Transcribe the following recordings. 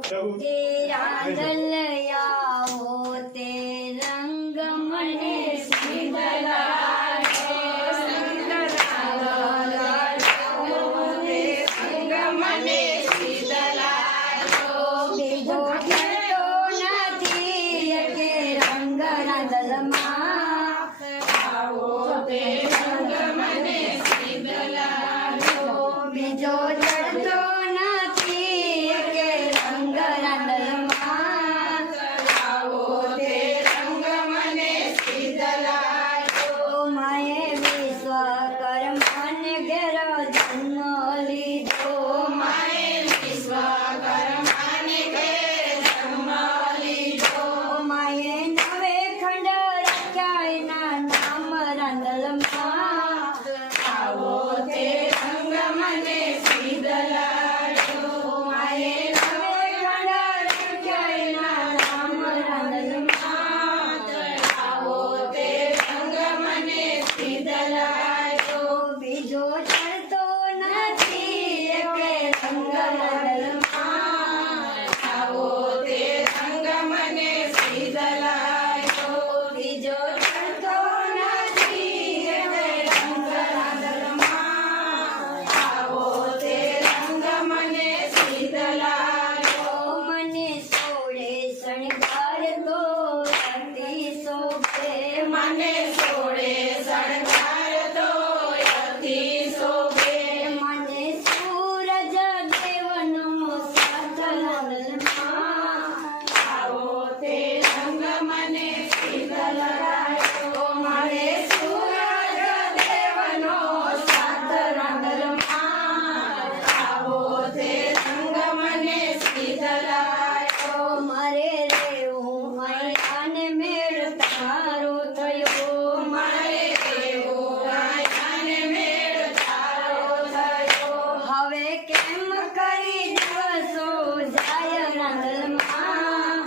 તે રાંધલયાઓ તે રંગ મને સીધ લાગે મને સીધ લાગ્યો બીજો થતો નથી કે રંગ રાંધલમાં આવો તે રંગ મને સીધ લાગ્યો બીજો ચડતો નથી કે રંગ રાંધલમાં આવો તે રંગ મને સીધ લાગ્યો માએ વિશ્વકર્માને ઘેરો જન્મ લીધો માએ વિશ્વકર્માને ઘેર જન્મ લીધો માએ નવે ખંડ રાખ્યા એના નામ રાંધલમાં આવો તે રંગ મને સીધ લાગ્યો માએ નવે ખંડ રાખ્યા એના નામ રાંધલમાં આવો તે રંગ મને સીધ લાગ્યો બીજો ચડતો નથી કે રંગ રાંધલમાં આવો તે રંગ મને સીધ લાગ્યો બીજો ચડતો નથી કે રંગ રાંધલમાં આવો તે રંગ મને સીધ લાગ્યો મને સોળે શણગાર તો અતિ શોભે મને સોળે શણગાર તો અતિ શોભે મને સૂરજ દેવનો સાથ રાંધલમાં આવો તે રંગ મને સીધ લાગ્યો મારે સૂરજ દેવનો સાથ રાંધલમાં આવો તે રંગ મને સીધ લાગ્યો મારે રેવું અહીંયાને મેળ તારો થયો મારે એવું ગાયાને મેળ તારો થયો હવે કેમ કરી દિવસો જાય રાંધલમાં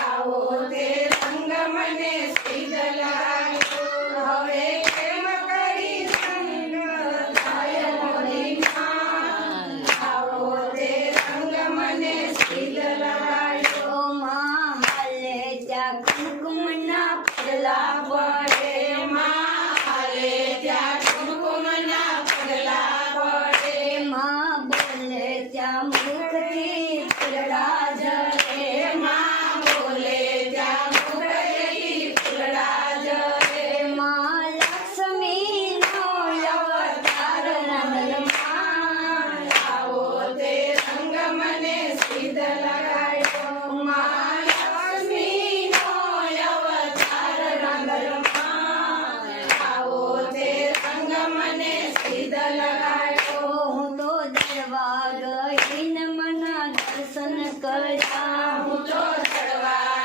આવો તે રંગ મને સીધ લાગ્યો હવે કેમ કરી રંગ થાય મોદીમાં આવો તે રંગ મને સીધ લાગ્યો માં હાલે ત્યાં કુમકુમના પગલા પડે માં હાલે ત્યાં કુમકુમના પગલા પડે માં બોલે ત્યાં મુખથી ફૂલડા જરે માં બોલે ત્યાં મુખથી ફૂલડા જરે માં લક્ષ્મીનો અવતાર રાંધલમાં આવો તે રંગ મને સીધ લાગ્યો માં લક્ષ્મીનો અવતાર રાંધલમાં આવો તે રંગ મને સીધ લાગ્યો હું તો દરવા ગઈને મના દર્શન કર્યા હું તો ચડવા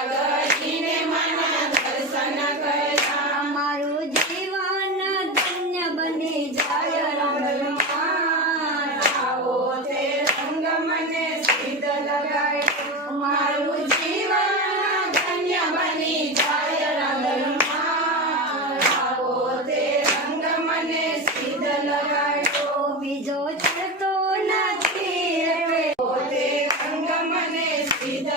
ગઈને મના દર્શન કર્યા મારું જીવન ધન્ય બની જાય રાંધલમાં આવો તે રંગ મને સીધ લાગ્યો મારું જીવન ધન્ય બની જાય રાંધલમાં આવો તે રંગ મને સીધ લાગ્યો બીજો ચડતો નથી તે રંગ મને સીધ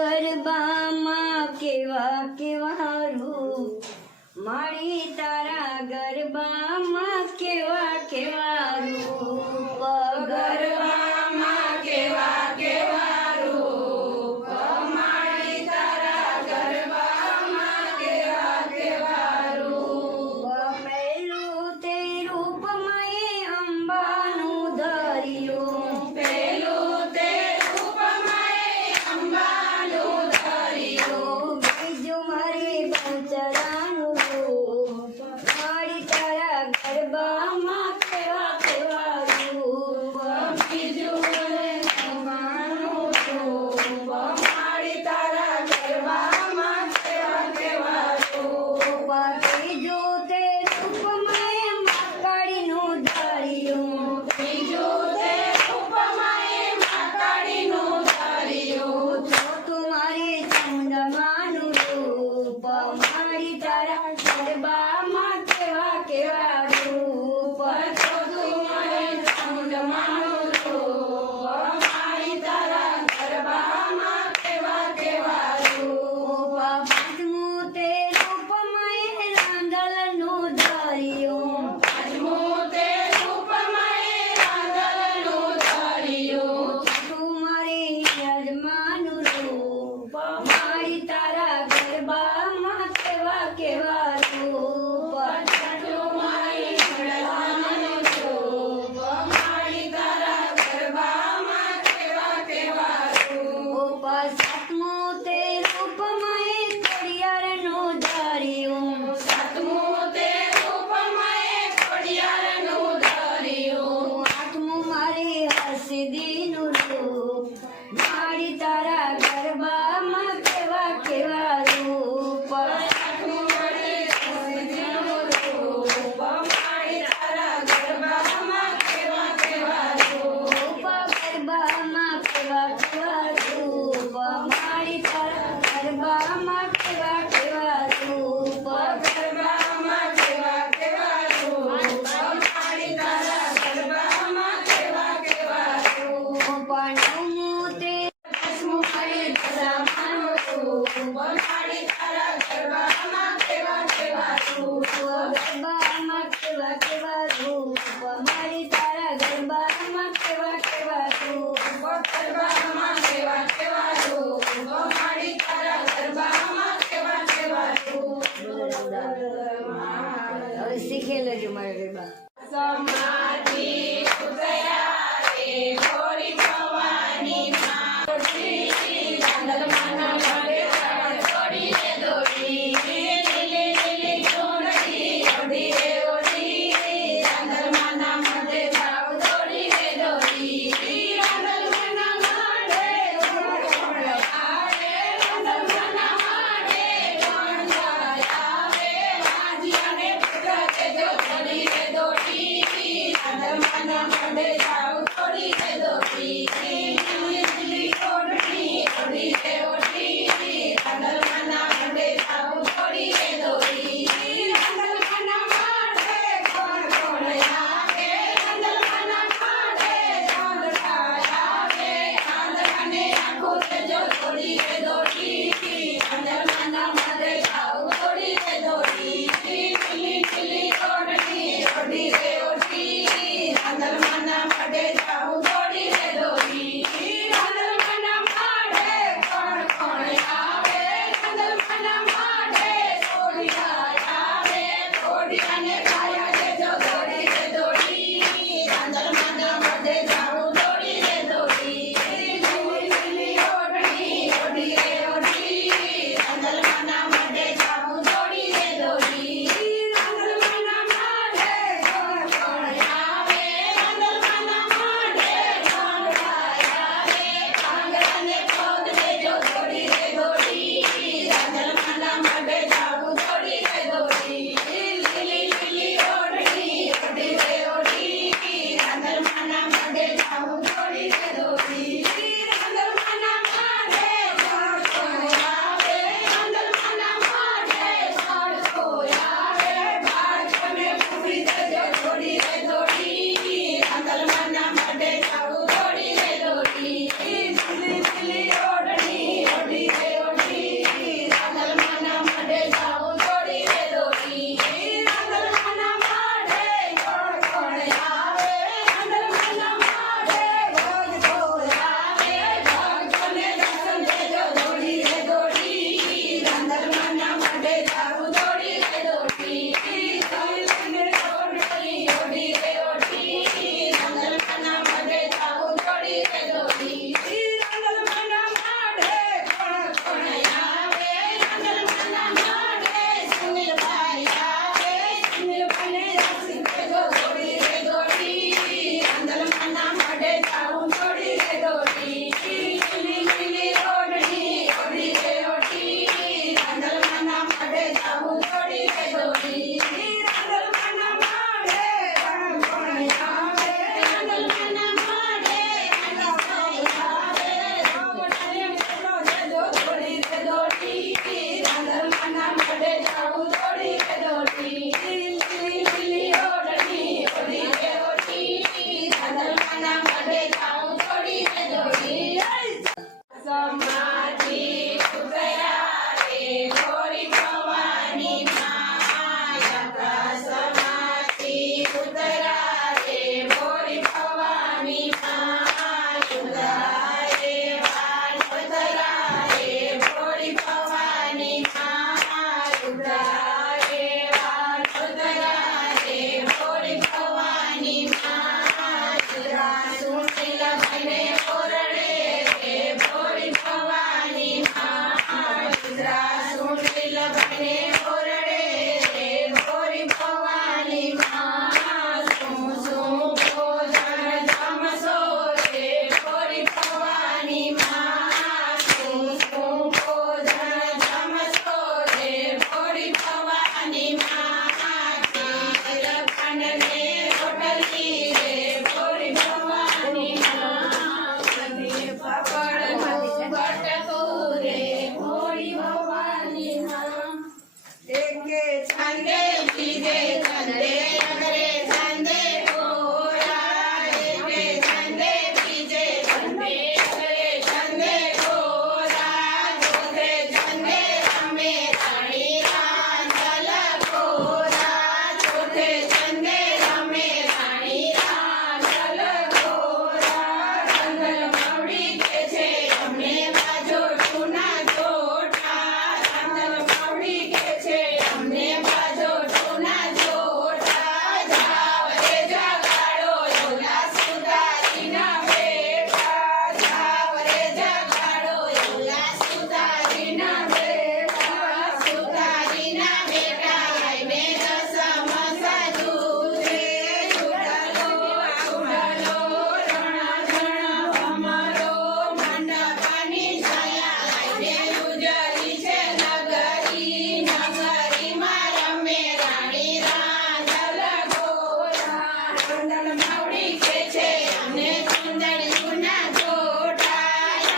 ગરબામાં કેવા કેવા રૂપ મારી તારા ગરબામાં કેવા કેવા રૂપ ગરબામાં કેવા કેવા રૂપ મારી તારા ગરબામાં કેવા કેવા રૂપ પહેલું તે રૂપમય અંબાનું ધર્યું પેલું તે રૂપમય અંબાનું ધર્યું બીજું મારી પંચરાનું રૂપ મારી તારા ગરબામાં કેવા કેવા રૂપ બીજું મને અંબાનું રૂપ મારી તારા ગરબામાં કેવા કેવા રૂપ ત્રીજું તે રૂપમય માકાળીનું ધર્યું બીજું તે રૂપમય માતાડીનું ધર્યું ચોથું મારી ચંદ્રમાનું રૂપ મારી તારા ગરબામાં કેવા કેવા રૂપ ચોથું મને ચંદ્રમાનું રૂપ મારી તારા ગરબામાં કેવા કેવા રૂપ પાંચમું તે રૂપમય રાંદલનું ધર્યું પાંચમું તે રૂપમય રાંદલનું ધર્યું છઠ્ઠું મારી યજમાનું રૂપ મારી તારા ગરબામાં કેવા કેવા રૂપ છઠ્ઠું મારી ગરબાનું રૂપ મારી તારા ગરબામાં કેવા કેવા રૂપ સાતમું તે રૂપમય ઘડિયાળનું ધર્યું સાતમું તે રૂપમય ખોડિયારનું ધર્યું આઠમું મારી હસીદીનું રૂપ મારી તારા ગરબામાં કેવા કેવા રૂપ આઠમું મારી હસીદીનું રૂપ મારી તારા ગરબામાં કેવા કેવા રૂપ ગરબામાં કેવા કેવા રૂપ મારી તારા ગરબામાં કેવા કેવા રૂપ ગરબામાં કેવા કેવા રૂપ મારી તારા ગરબામાં કેવા કેવા રૂપ નવમું તે દસમું મારી દશામાનું રૂપ મારી તારા ગરબામાં કેવા કેવા રૂપ ગરબામાં કેવા કેવા રૂપ મારી તારા ગરબામાં કેવા કેવા રૂપ ગરબામાં કેવા કેવા રૂપ મારી તારા ગરબામાં કેવા કેવા રૂપ હવે શીખી લેજો મારા ગરબા સમાધિ ઉતર્યા રે ગોરી ભવાની માં ચાંદલમાના ઘરે દોડી રે દોડી લીલી લીલી ચૂંદડી ઓઢી રે ઓઢી ચાંદલમાના મધે જાવ દોડી રે દોડી ચાંદલમાના માડે કોણ કોણ આવે ચાંદલમાના માડે કોણ આવે વાજિયાને પુત્ર કેજો દોડી રે દોડી ચાંદલમાના મધે જાવ દોડી રે દોડી લીલી લીલી ઓઢી ઓઢી રે ઓઢી ચાંદલમાના મધે જાવ દોડી રે દોડી ચાંદલમાના માડે કોણ કોણ આવે ચાંદલમાના માડે કોણ આવે ચાંદલમાને આંખો તેજો દોડી રે દોડી ચાંદલમાના મધે જાવ દોડી રે દોડી લીલી લીલી ઓઢી ઓઢી રે ઓઢી ચાંદલમાના મધે ખાંડને રોટલી રે ભોળી ભવાની માં મને પાપડનું બટકું રે ભોળી ભવાની માં એકે છંદે બીજે છંદે અગરે છંદે ઘોડા એકે છંદે બીજે છંદે અગરે છંદે ઘોડા ચોથે છંદે રમે રાણી રાંધલ ઘોડા ચોથે છંદે રમે રાણી રાંધલ ઘોડા રંગલ માવડી કે છે અમને બાજો ટૂના જોટા રંગલ માવડી કે છે અમને બાજો ટૂના જોટા જાવ રે જગાડો ઓલા સુધારીના બેટા જાવ રે જગાડો ઓલા સુધારીના બેટા સુધારીના બેટા આઈને દસમ સાજુજે ઉડાલો ઉડાલો રણા જણા અમારો મંડપની છાયા આઈને ઉજળી છે નગરી નગરીમાં રમે રાણી રાંધલ ઘોડા રંગલ માવડી કે છે અમને ચુંદડીઓના જોટા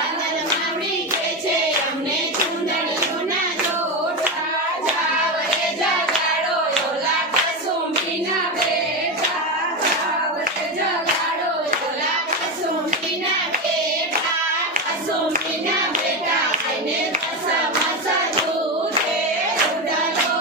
રંગલ માવડી કે છે અમને ચુંદડીઓના જોટા જાવ રે જગાડો ઓલા કસુંબીના બેટા જાવ રે જગાડો ઓલા કસુંબીના બેટા કસુંબીના બેટા આઈને દસમ સાજુજે ઉડાલો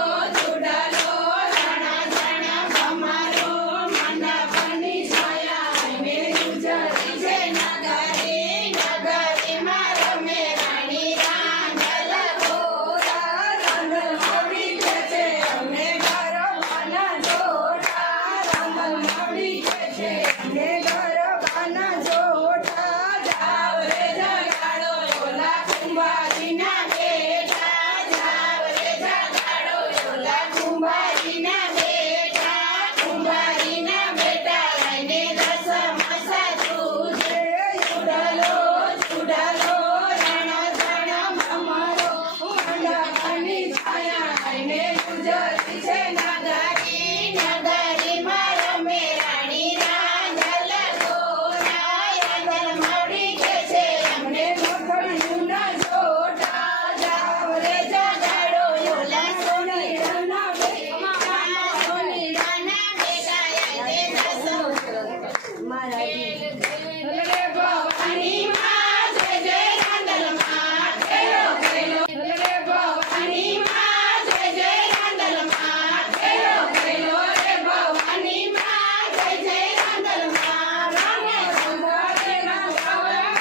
ઉડાલો રણા જણા અમારો મંડપની છાયા આઈને ઉજળી છે નગરી નગરીમાં રમે રાણી રાંધલ ઘોડા રંગલ માવડી કે છે અમને ગરબાના જોટા રંગલ માવડી કે છે અમને ગરબાના જોટા જાવ રે જગાડો ઓલા કુંભારીના બેટા જાવ રે જગાડો ઓલા કુંભારીના બેટા આઈને દસમ સાજુજે ઉડાલો ઉડાલો રણા જણા અમારો મંડપની છાયા આઈને ઉજળી છે નગરી નગરીમાં રમે રાણી રાંધલ ઘોડા રંગલ માવડી કે છે અમને મખણીના જોટા જાવ રે જગાડો ઓલા સોનીડાના બેટા સોનીડાના બેટા આઈને દસમ મારા રે ભવાની માં જય જય રાંધલ માં ખેલો ખેલો રે ભવાની માં જય જય રાંધલ માં ખેલો ખેલો રે ભવાની માં જય જય રાંધલ માં રામે સુંદરે રાંધલ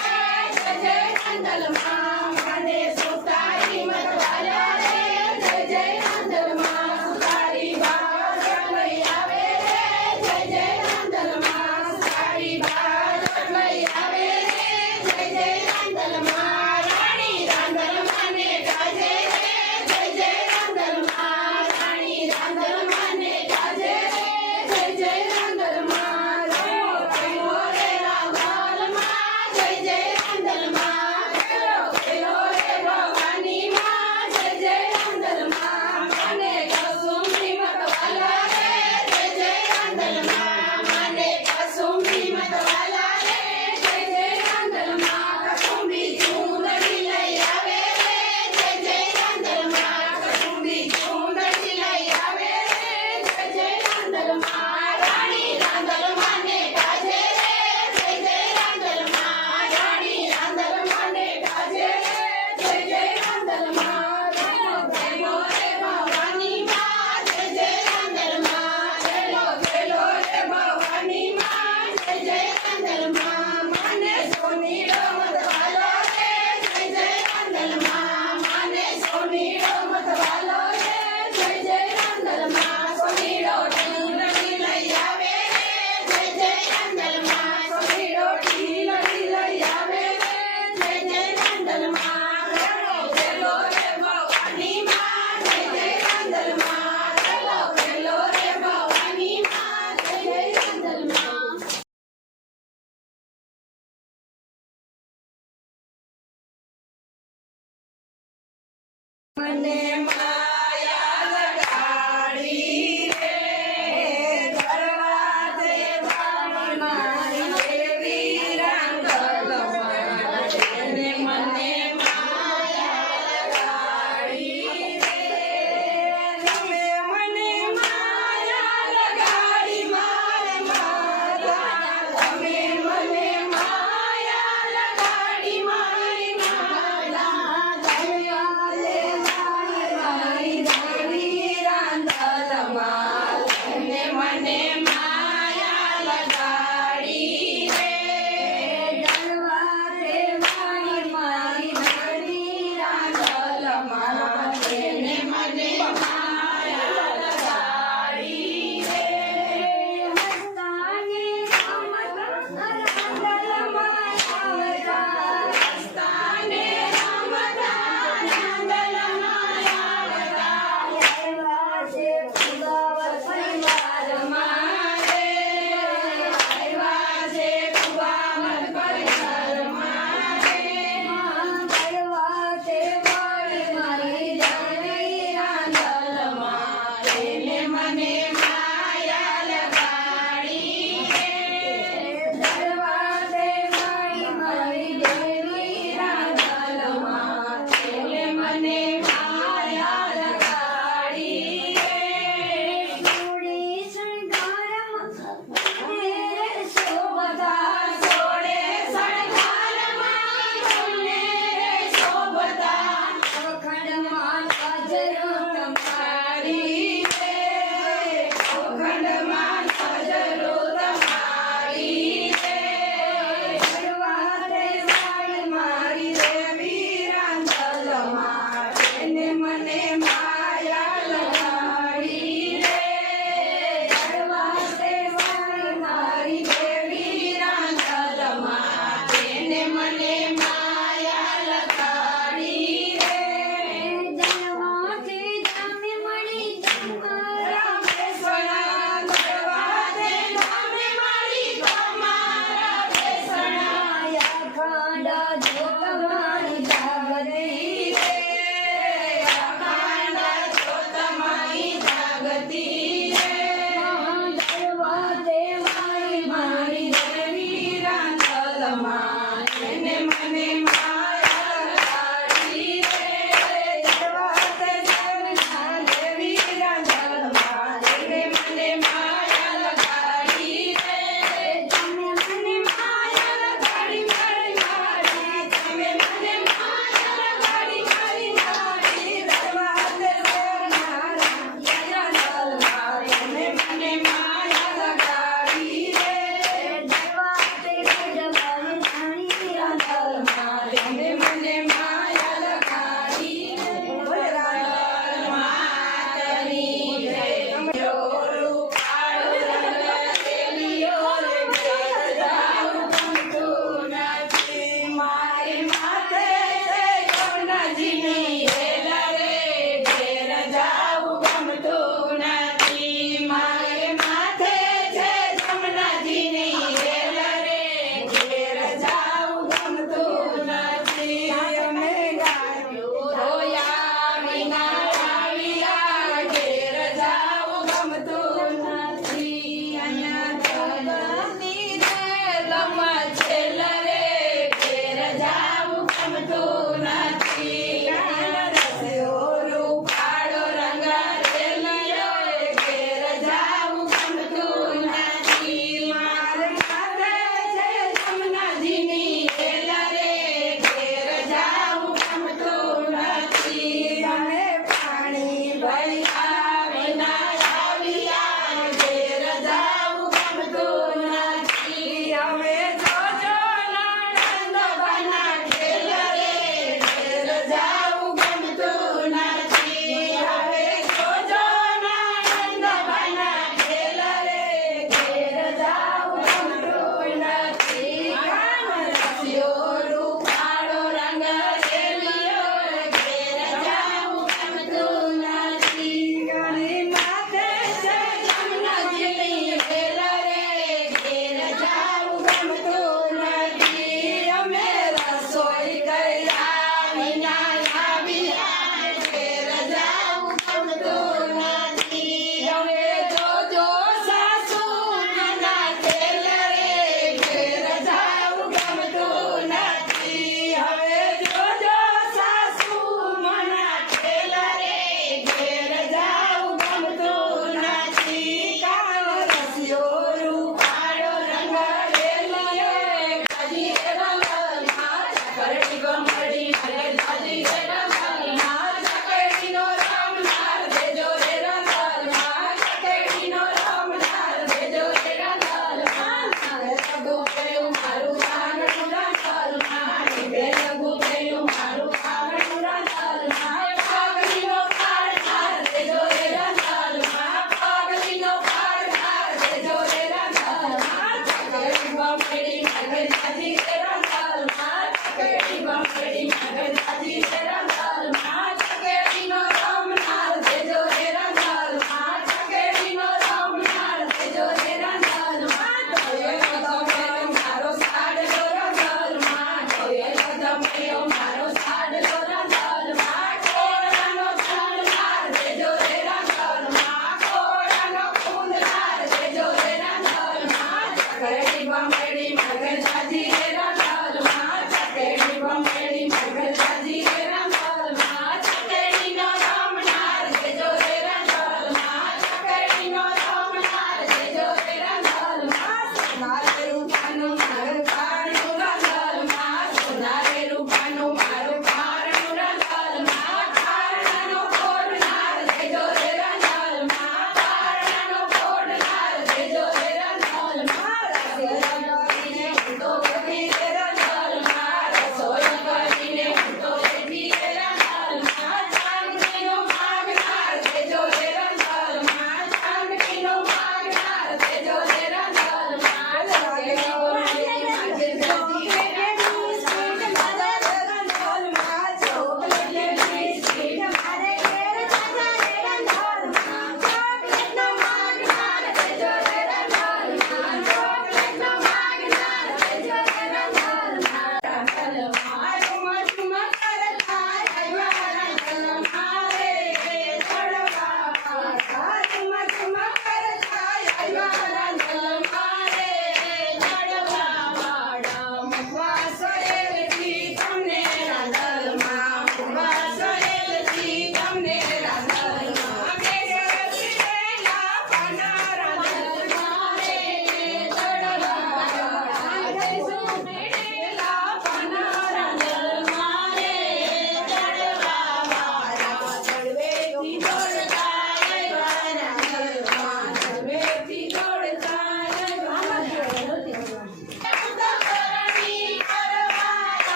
જય જય રાંધલ માં મને સુતારી મતવાલા રે જય જય રાંધલ માં સુતારી બાર લઈ આવે રે જય જય રાંધલ માં સુતારી બાર લઈ આવે રે જય જય રાંધલ માં રાણી રાંધલ માને ગાજે રે જય જય રાંધલ માં રાણી રાંધલ માને ગાજે રે જય જય રાંધલ માં રમો રમો રે રાંધલ માં જય જય રાંધલ માં ખેલો ખેલો રે ભવાની માં જય જય રાંધલ માં મને કસુંબી મતવાલા રે જય જય રાંધલ માં મને કસુંબી મતવાલા રે જય જય રાંધલ માં કસુંબી ચૂંદડી લઈ આવે રે જય જય રાંધલ માં કસુંબી ચૂંદડી લઈ આવે રે જય જય રાંધલ માં રાણી રાંધલ માને ગાજે રે જય જય રાંધલ માં રાણી રાંધલ માને ગાજે રે જય જય રાંધલ માં રમો ખેલો રે ભવાની માં જય જય રાંધલ માં ખેલો ખેલો રે ભવાની માં જય જય રાંધલ માં મને સોનીડો મતવાલો રે જય જય રાંધલ માં મને સોનીડો મતવાલો રે જય જય રાંધલ માં સોનીડો ઢીલડી લઈ આવે રે જય જય રાંધલ માં સોનીડો ઢીલડી લઈ આવે રે જય જય રાંધલ માં ખેલો ખેલો રે ભવાની માં જય જય રાંધલ માં ખેલો ખેલો રે ભવાની માં જય જય રાંધલ માં મને માયા લગાડી રે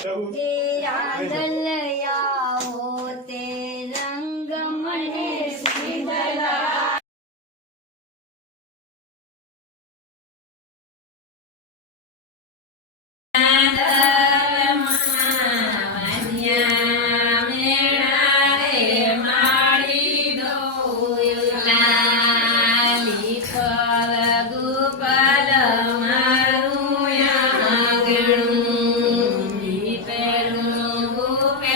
તે રાંદલ આવો તે રંગ મને સીધલા પેલું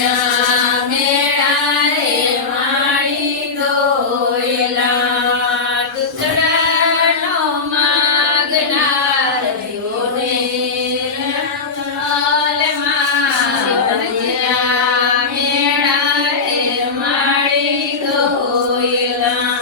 અહીંયા મેળા રે માળી દોયલા દુતડાનો માગનાર યોને રંગોલમાં અહીંયા મેળા રે માળી દોયલા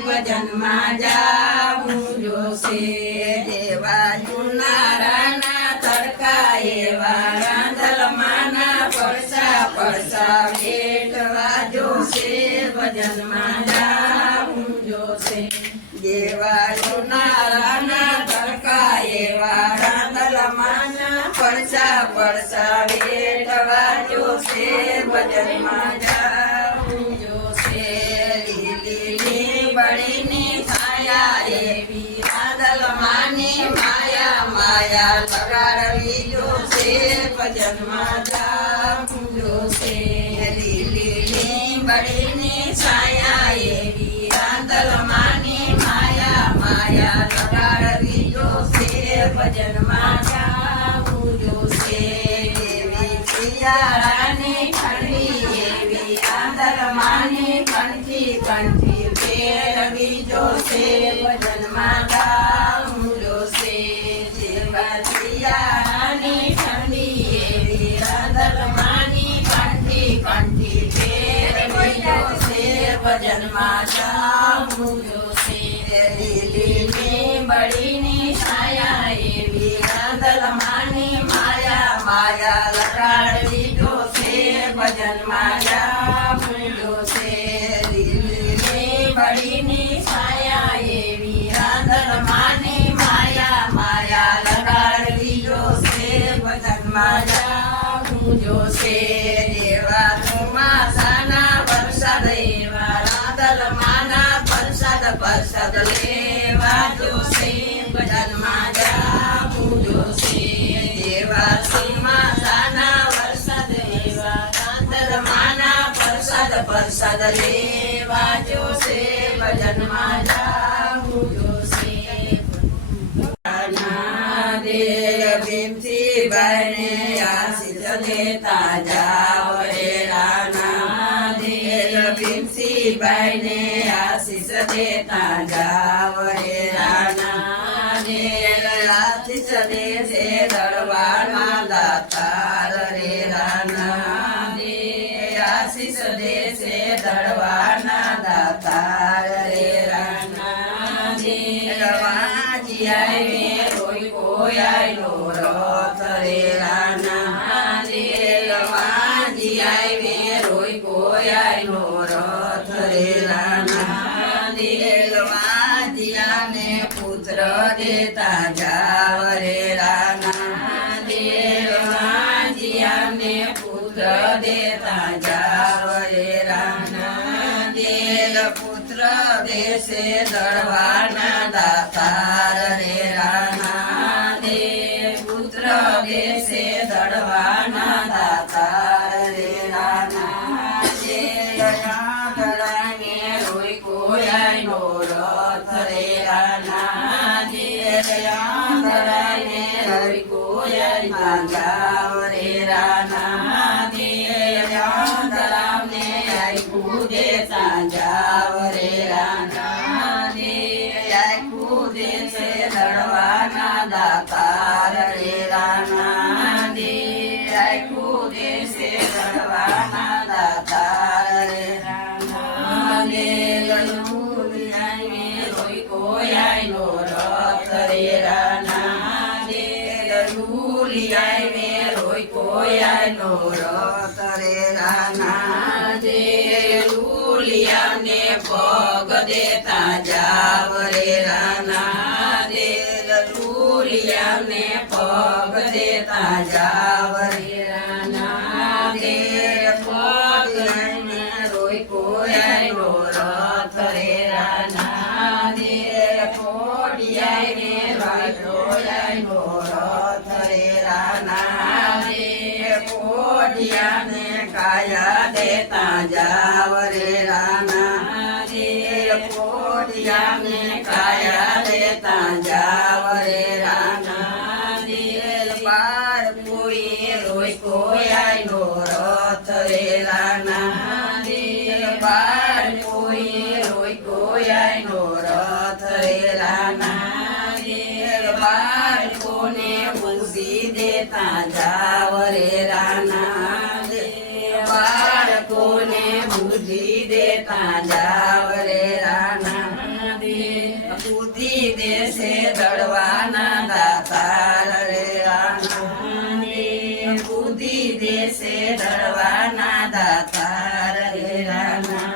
ભજનમાં જાવું જોશે દેવા જુનારાના તડકા એવા રાંધલમાના પડસા પડસા બેઠવા જોશે ભજનમાં જાવું જોશે દેવા જુનારાના તડકા એવા રાંધલમાના પડસા પડસા બેઠવા જોશે ભજનમાં જાવું જોશે કંઠી ફેરવી જોશે ભજનમાં ગાવું જોશે જેવા શિયાળાની ઠંડી એવી રાંધલમાની કંઠી ફેરવી જોશે ભજનમાં ગાવું જોશે લીલી બળીની છાયા એવી રાંધલમાની માયા લગાડવી જોશે ભજનમાં ગાવું જોશે લીલી બળીની છાયા એવી રાંધલમાની માયા લગાડવી જોશે ભજનમાં ગાવું જોશે જેવા ચોમાસાના વરસાદ એવા રાંધલમાના પ્રસાદ લેવા જોશે ભજનમાં ગાવું જોશે જેવા ચોમાસાના વરસાદ એવા રાંધલમાના પ્રસાદ લેવા જોશે ભજનમાં ગાવું જોશે ભીમથી બાઈને આશીષ દેતા જાવ રે રાણા ભીમથી બાઈને આશીષ દેતા જાવ રે રાણા આશીષ દેશે દળવાના દાતાર રે રાણા આશીષ દેશે દળવાના દાતાર રે રાણા રવાજી આવે રોઈ કોઈ આયલો રથ રે રાણા રવાજી આવે રોઈ કોઈ આયલો રથ રે રાણા રવાજીયાને પુત્ર દેતા જાવ રે રાણા રવાજીયાને પુત્ર દેતા જાવ રે રાણા પુત્ર દેશે દળવાના દાતાર રે રાણા પુત્ર દેશે દળવાના દાતાર રે રાણા દળાને રોઈ કોયાનો રથ રે રાણા દળાને રોઈ કોયાના જાવ રે રાણા દળાને આઈ દેતા જાવ રે રાણા દેશે દળવાના દાતાર રે રાણા દેશે દળવાના દાતાર રે રાણા રોઈ કોયાનો રથ રે રાણા રોઈ કોયાનો રથ રે રાણા લુલિયાને પગ દેતા જાવ રે રાણા લુલિયાને પગ દેતા જાવ રે રાણા પગ રોઈ કોયાનો રથ રે રાણા કોડિયાને રોઈ કોયાનો રથ રે રાણા કોડિયાને કાયા દેતા જાવ રે રાણા કોડિયાને કાયા દેતા જાવ રે રાણા બાર કોઈ રોઈ કોયાનો રથ રે રાણા બાર કોઈ રોઈ કોયાનો રથ રે રાણા બાર કોને બુદ્ધિ દેતા જાવ રે રાણા બાળકોને બુદ્ધિ દેતા જાવ રે રાણા બુદ્ધિ દેશે દળવાના દાતાર રે રાણા બુદ્ધિ દેશે દળવાના દાતાર રે રાણા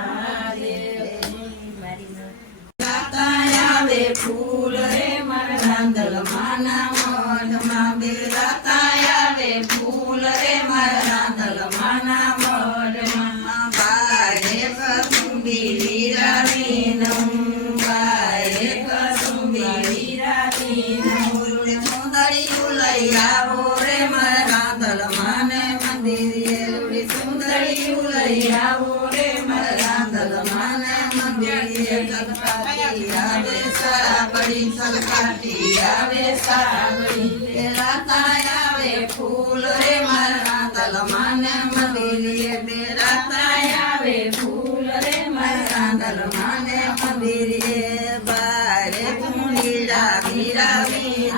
દાતા આવે ફૂલ રે મારા રાંધલમાના મઢમાં બેરાતા આવે ફૂલ રે મારા રાંધલમાના મઢમાં બાએ કસુંબી વીરાવીનું બાએ કસુંબી વીરાવીનું સુંદરીયું લઈ આવો રે મારા રાંધલમાને મંદિરે સુંદરીયું લઈ આવો રે મારા રાંધલમાને મંદિરે ગણપતિ આવે સાબડી સલકાટી આવે સાબડી રાતા આવે ફૂલ રે મારા રાંધલમાને મંદિરે રાતા આવે ફૂલ રે મારા રાંદલમાં ને મંદિરે બારે ચૂંડીલા વિરાવી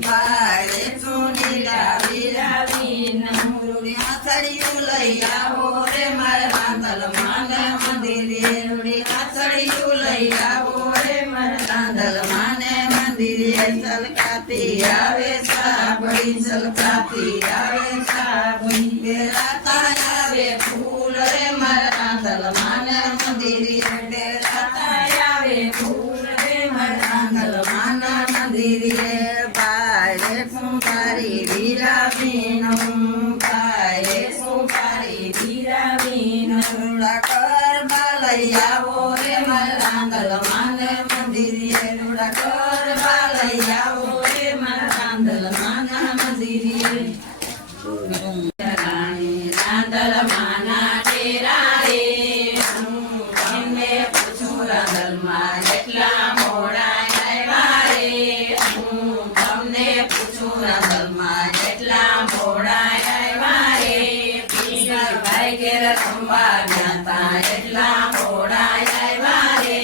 બારે ચૂંડીલા વિરાવી રૂડિયા સળિયું લઈ આવો રે મારા રાંદલમાં ને મંદિરે રૂડિયા સળિયું લઈ આવો રે મારા રાંદલમાં ને મંદિરે સલકાતી આવે સાબડી સલકાતી આવે સાબડી બેરાતા આવે ફૂલ રે મારા રાંદલમાં ને મંદિરે બેરાતા આવે ફૂલ રે મારા રાંદલમાં ને મંદિરે બારે સુંપારી વિરાવીનું બારે સુંપારી વિરાવીનું કર લઈ આવો રે મારા રાંદલમાં ને મંદિરે કર લઈ આવો રે મારા રાંદલમાં ને મંદિરે રાણી રાંદલમાં ના ડેરા રે હું તમને પૂછું રાંદલમાં એટલા મોડા આવ્યા રે હું તમને પૂછું રાંદલમાં એટલા મોડા આવ્યા રે ભાઈ ઘેર રમવા ગયા તા એટલા મોડા આવ્યા રે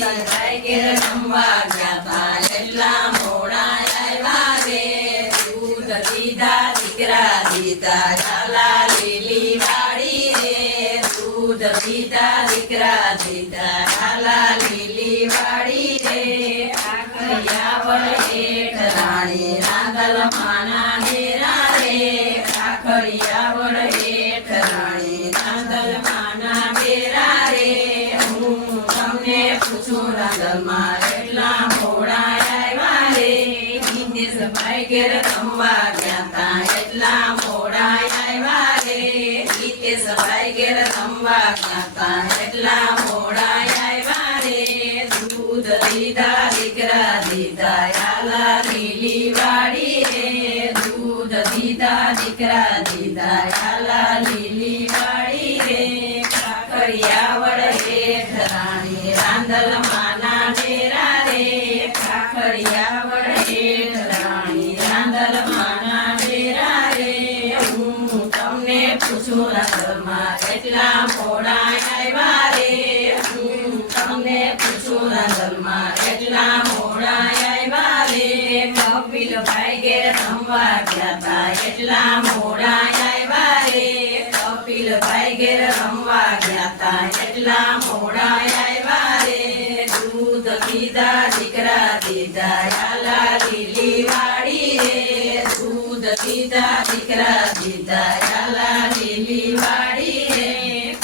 ભાઈ ઘેર રમવા ગયા તા એટલા મોડા આવ્યા રે દૂધ દીધા દીકરા દીધા ઝાલા લીલી વાડી રે દૂધ દીધા દીકરા દીધા ઝાલા લીલી વાડી રે આખરિયા વડ રાણી રાંદલમાં ના ડેરા રે આખરિયા વડ રાણી રાંદલમાં ના ડેરા રે હું તમને પૂછું રાંદલમાં એટલા મોડા આવ્યા રે ભાઈ ઘેર રમવા ગયા તા એટલા મોડા આવ્યા રે ભાઈ ઘેર રમવા ગયા તા એટલા મોડા આવ્યા રે દૂધ દીધા દીકરા દીધા ઝાલા લીલી વાડી રે દૂધ દીધા દીકરા દીધા ઝાલા લીલી વાડી રે કાકરિયા વડ હેઠ રાણી રાંદલમાં ના ડેરા રે કાકરિયા વડ હેઠ રાણી રાંદલમાં ના ડેરા રે હું તમને પૂછું રાંદલમાં એટલા મોડા આવ્યા રે હું તમને પૂછું રાંદલમાં એટલા મોડા આવ્યા રે કપિલ ભાઈ ઘેર રમવા ગયા તા એટલા મોડા આવ્યા રે કપિલ ભાઈ ઘેર રમવા ગયા તા એટલા મોડા આવ્યા રે દૂધ દીધા દીકરા દીધા ઝાલા લીલી વાડી રે દૂધ દીધા દીકરા દીધા ઝાલા લીલી વાડી રે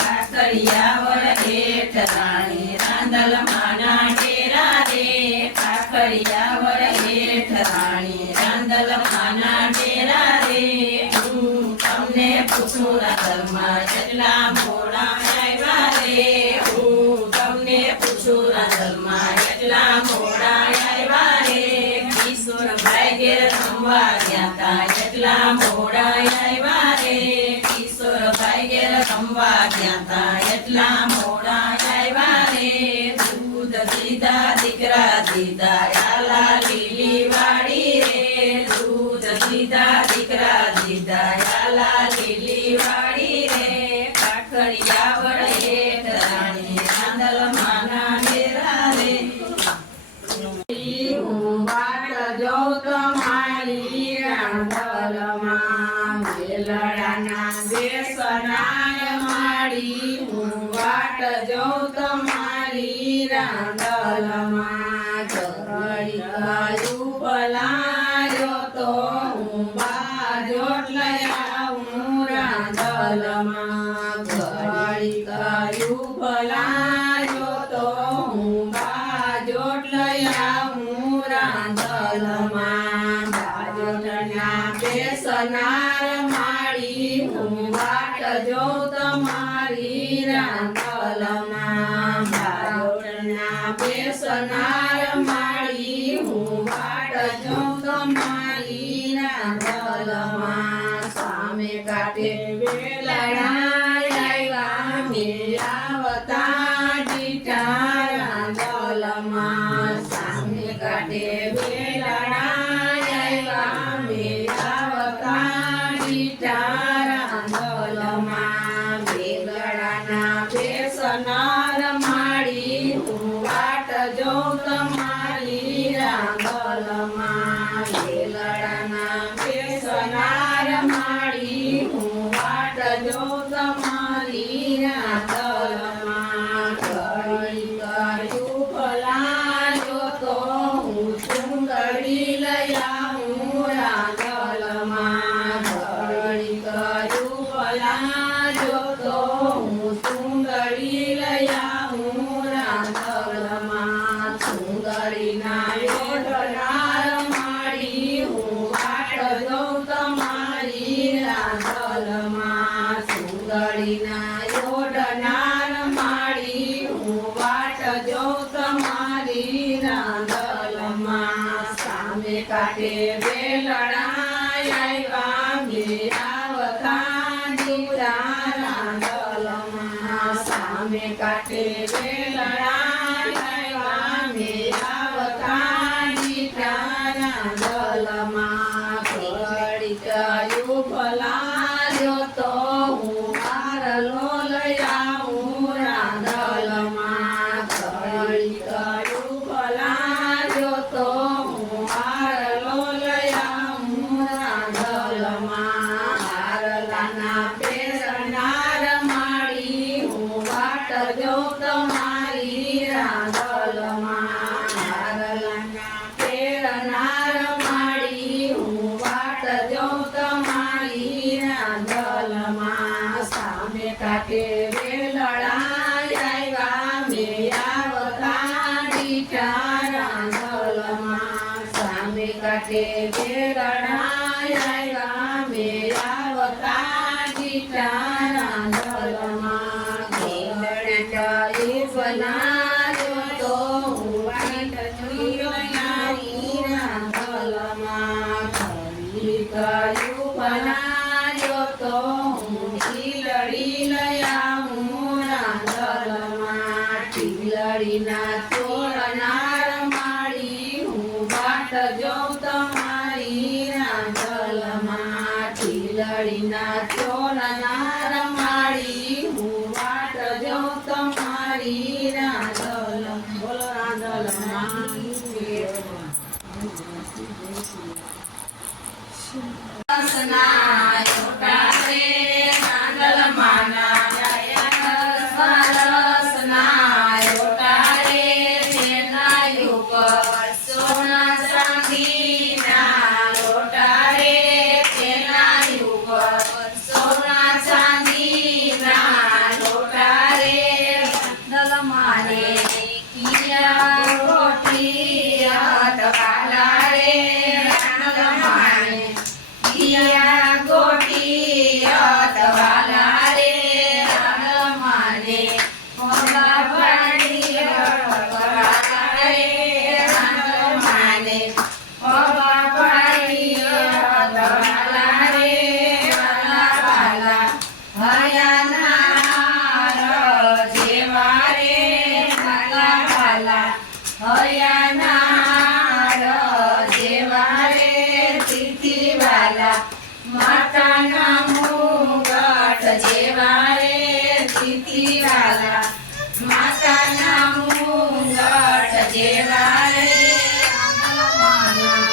કાકરિયા વડ હેઠ રાણી રાંદલમાં ના ડેરા રે કાકરિયા વડ હેઠ રાણી રાંદલમાં ના ડેરા રે હું તમને પૂછું રાંદલમાં એટલા મોડા આવ્યા રે હું તમને પૂછું રાંદલમાં એટલા મોડા આવ્યા રે કિશોરભાઈ ઘેર રમવા ગયા તા એટલા મોડા આવ્યા રે કિશોરભાઈ ઘેર રમવા ગયા તા એટલા મોડા આવ્યા રે દૂધ દીધા દીકરા દીધા ઝાલા લીલી વાડી રે દૂધ દીધા દીકરા દીધા ઝાલા લીલી વાડી રે કાકરિયા વડ હેઠ રાણી રાંદલમાં ના ડેરા રે હું વાટ જોઉં તમારી રાંદલમાં વેલડાના બેસનાર માડી હું વાટ જોઉં તમારી રાંદલમાં ઘડી ગયું ભલાયો તો હું બાજોટ લઈ આવું રાંદલમાં ઘડી ગયું ભલાયો તો હું બાજોટ લઈ આવું રાંદલમાં બાજોટના બેસનાર માડી હું વાટ જોઉં તમારી રાંદલમાં બાજોટના બેસનાર માડી હું વાટ જોઉં તમારી રાંદલમાં સામે કાંઠે વેલડા આવ્યા મેળાવતા ડીઠા રાંદલમાં સામે કાંઠે વેલડા આવ્યા મેળાવતા ડીઠા રાંદલમાં વેલડાના બેસનાર કાંઠે વેલણાયા મેરાવતા દીવડા રાંદલમાં સામે કાંઠે વેલણાયા મેરાવતા દીવડા રાંદલમાં ઘડી કયું ભલાયો તો હું મારલો લઈ આવું રાંદલમાં ઘડી કયું ભલાયો તો હું મારલો લઈ આવું રાંદલમાં હારલાના પેરનાર માળી હું વાટ જોઉં તમારી રાંદલમાં હારલાના પેરનાર માળી હું વાટ જોઉં તમારી રાંદલમાં સામે કાંઠે વેલણાયા મેરાવતા દીઠા રાંદલમાં સામે કાંઠે વેલણાયા મેરાવતા દીઠા રાંદલમાં ઘોડે જઈ બનાવ્યો તો હું વાટ જોઈ રાંદલમાં ઘડી કયું બનાવ્યો તો હું ટીલડી લઈ આવું રાંદલમાં ટીલડીના તોરનાર માળી હું વાટ જોઉં તમારી રાંદલમાં ટીલડીના તોરનાર માળી હું વાટ જોઉં તમારી રાંદલમાં બોલો રાંદલમાં રસનાયો તારે રાંદલમાના રસનાયો તારે તેના ઉપર સોના ચાંદીના લોટારે તેના ઉપર સોના ચાંદીના લોટારે રાંદલમાને કિયા રોટી અટવાલા રે રાંદલમાને કિયા ગોટી અટવાલા રે રાંદલમાને પગા પાડી અટવાલા રે રાંદલમાને પગા પાડી અટવાલા રે વાલા હયાના જેવા રે વાલા હયાના જેવા રે તીતીવાલા માતાના મુગટ જેવા રે તીતીવાલા માતાના મુગટ જેવા રે રાંદલમાના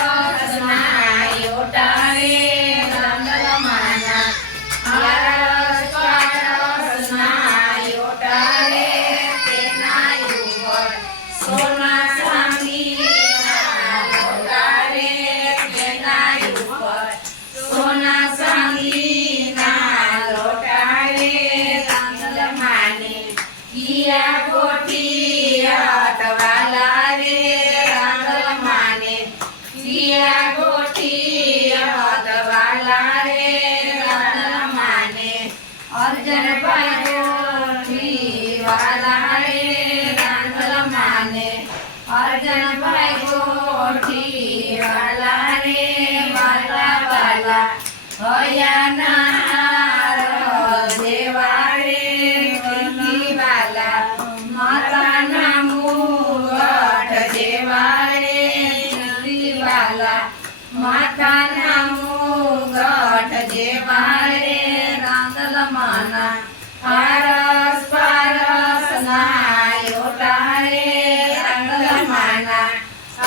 આરસના યોટા રે રાંદલમાના આરસના યોટા રે તેના ઉપર સોના ચાંદીના લોટા રે તેના ઉપર સોના ચાંદીના લોટા રે રાંદલમાને કિયા ગોટી અટવાલા રે રાંદલમાને કિયા ગોટી અટવાલા રે રાંદલમાને અર્જનભાઈ ગોઠી વાલા રે રાંદલમાને અર્જનભાઈ ગોઠી વાલા રે વાલા હયાના દેવા રે તીતીવાલા માતાના મુગટ જેવા રે તીતીવાલા માતાના મુગટ જેવા રે રાંદલમાના આરસ પારસના યોટા રે રાંદલમાના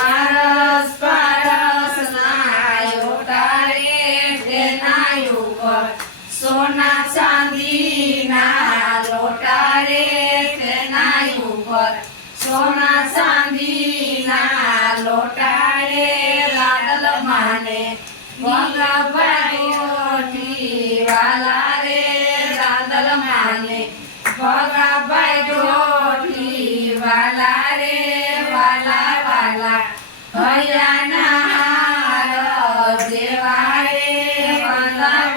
આરસ પારસના યોટા રે તેના ઉપર સોના ચાંદીના લોટા રે તેના ઉપર સોના ચાંદીના લોટા રે રાંદલમાને ભગભાઈ ગોઠી વાલા રે રાંદલમાને ભગભાઈ ગોઠી વાલા રે વાલા હયાના જેવા રે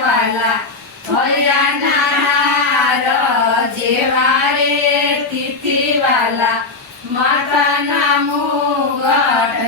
વાલા હયાના જેવા રે તીતીવાલા માતાના મુગટ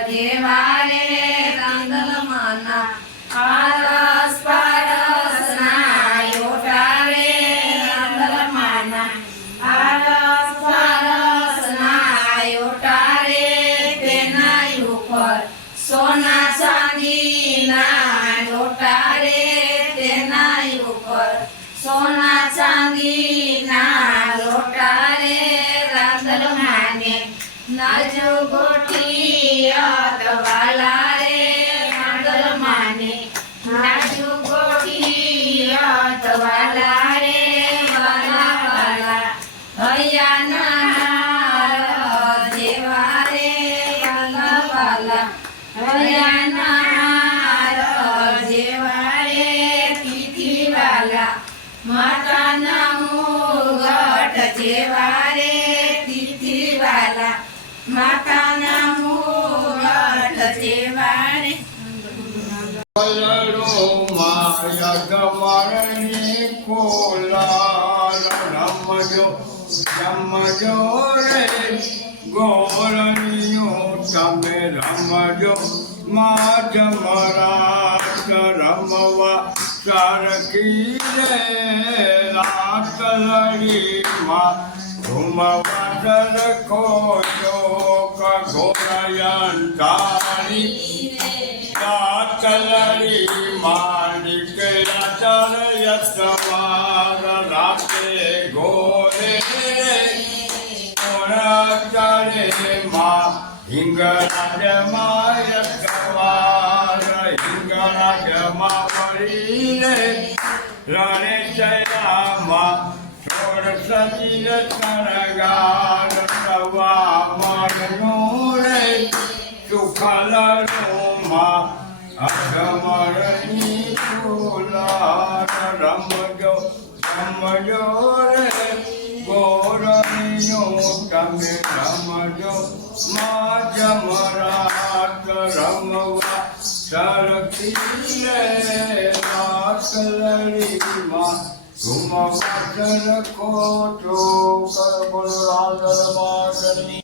જેવારે તિથિવાલા માતાના મૂરત જેવારે પલડો માયા ગમણની કોલાલ રમજો રમજો રે ગોળણીઓ તમે રમજો મા જમરાત રમવા સારખી રે રાતલડી માં ઘુમવા સરખો ચોક ઘોરયન તારી રાતલડી માલિક રાચર સવાર રાતે ઘોરે ચરે માં હિંગરાજમાં સવાર હિંગરાજમાં પડી રે રણે ચયામાં છોડ સજીર સરગાર સવા મરનું રે સુખલમાં અગમરની ફૂલાર રમજો રમજો રે ગોરણીઓ તમે રમજો મા જમરાત રમવા સરખી રે રાતલડીમાં ઘુમવા સરખો ચોક બોલો રાધર